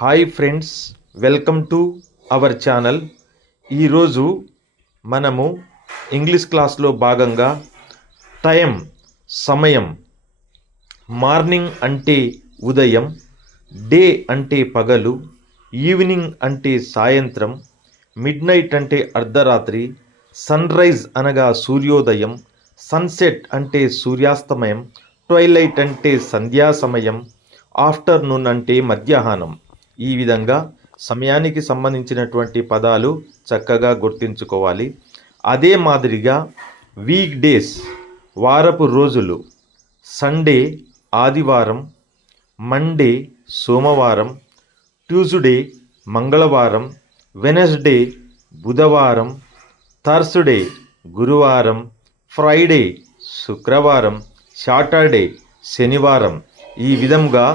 Hi friends, welcome to our channel. ఈరోజు మనము English క్లాస్లో భాగంగా టైం, సమయం, మార్నింగ్ అంటే ఉదయం, డే అంటే పగలు, ఈవినింగ్ అంటే సాయంత్రం, మిడ్ నైట్ అంటే అర్ధరాత్రి, సన్ రైజ్ అనగా సూర్యోదయం, సన్సెట్ అంటే సూర్యాస్తమయం, ట్వైలైట్ అంటే సంధ్యా సమయం, ఆఫ్టర్నూన్ అంటే మధ్యాహ్నం. ఈ విధంగా సమయానికి సంబంధించినటువంటి పదాలు చక్కగా గుర్తుంచుకోవాలి. అదే మాదిరిగా వీక్ డేస్ వారపు రోజులు, సండే ఆదివారం, మండే సోమవారం, ట్యూస్డే మంగళవారం, వెనస్డే బుధవారం, థర్స్డే గురువారం, ఫ్రైడే శుక్రవారం, సాటర్డే శనివారం. ఈ విధంగా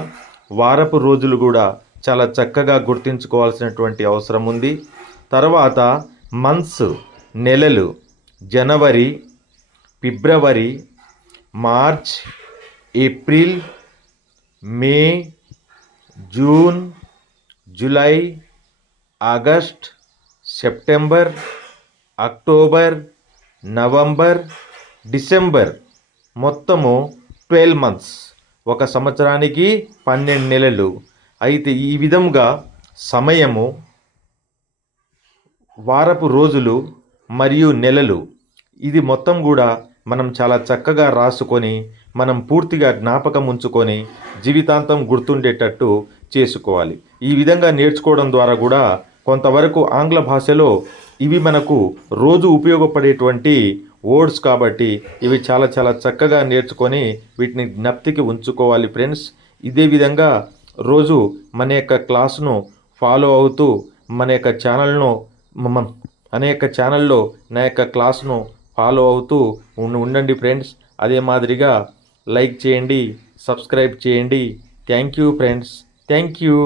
వారపు రోజులు కూడా చాలా చక్కగా గుర్తుంచుకోవాల్సినటువంటి అవసరం ఉంది. తర్వాత మంత్స్ నెలలు, January, February, March, April, May, June, July, August, September, October, November, December. మొత్తము 12 మంత్స్, ఒక సంవత్సరానికి 12 నెలలు. అయితే ఈ విధంగా సమయము, వారపు రోజులు మరియు నెలలు, ఇది మొత్తం కూడా మనం చాలా చక్కగా రాసుకొని మనం పూర్తిగా జ్ఞాపకం ఉంచుకొని జీవితాంతం గుర్తుండేటట్టు చేసుకోవాలి. ఈ విధంగా నేర్చుకోవడం ద్వారా కూడా కొంతవరకు ఆంగ్ల భాషలో ఇవి మనకు రోజు ఉపయోగపడేటువంటి వర్డ్స్ కాబట్టి ఇవి చాలా చాలా చక్కగా నేర్చుకొని వీటిని జ్ఞప్తికి ఉంచుకోవాలి ఫ్రెండ్స్. ఇదే విధంగా రోజు మన యొక్క క్లాసును ఫాలో అవుతూ మన యొక్క ఛానల్ను ఛానల్లో నా యొక్క క్లాస్ను ఫాలో అవుతూ ఉండండి ఫ్రెండ్స్. అదే మాదిరిగా లైక్ చేయండి, సబ్స్క్రైబ్ చేయండి. Thank you friends, thank you.